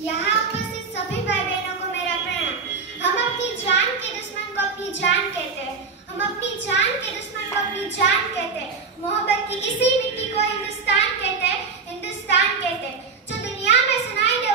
यहाँ उपस्थित सभी भाई बहनों को मेरा प्रणाम। हम अपनी जान के दुश्मन को अपनी जान कहते हैं। हम अपनी जान के दुश्मन को अपनी जान कहते हैं। मोहब्बत की इसी मिट्टी को हिंदुस्तान कहते हैं। हिंदुस्तान कहते हैं। जो दुनिया में सुनाई